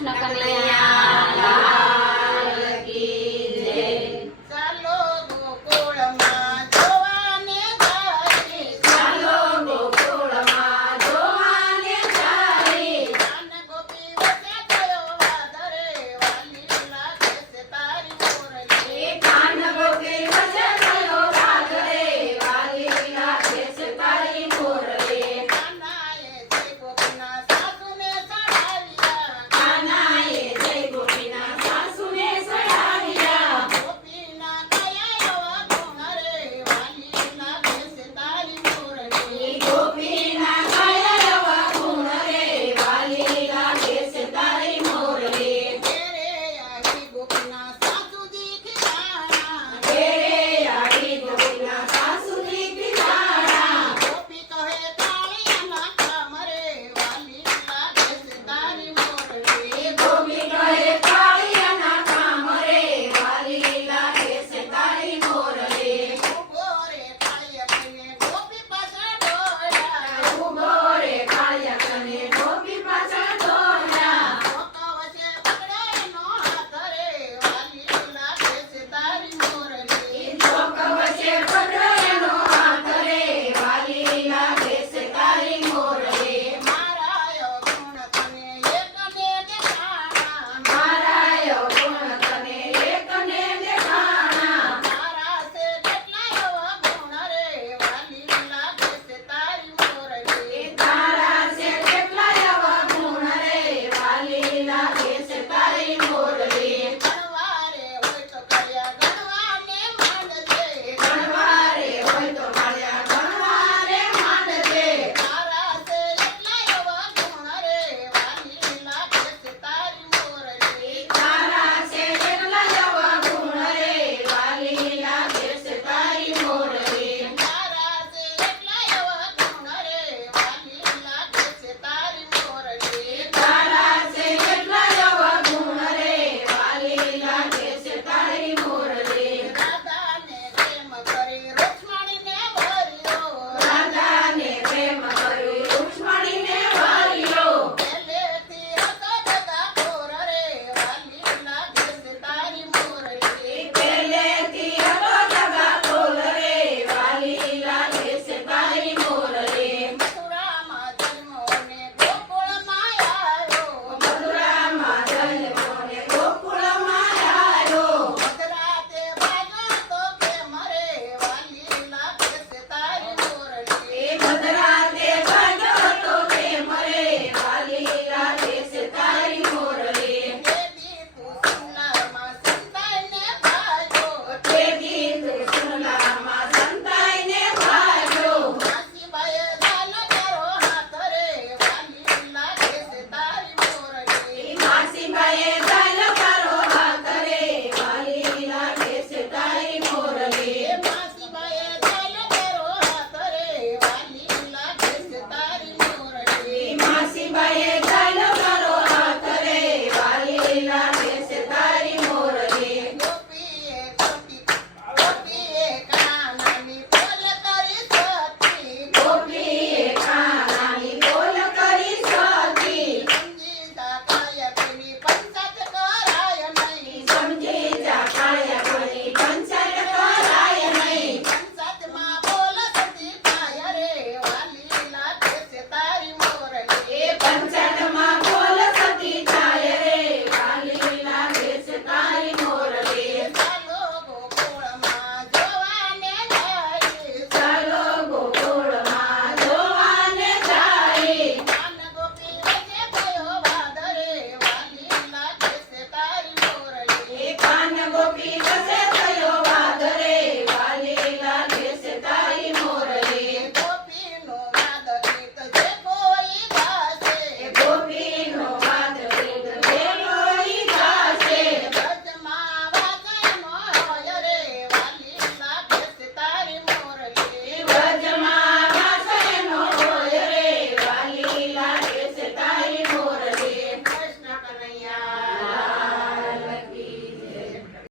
na kanila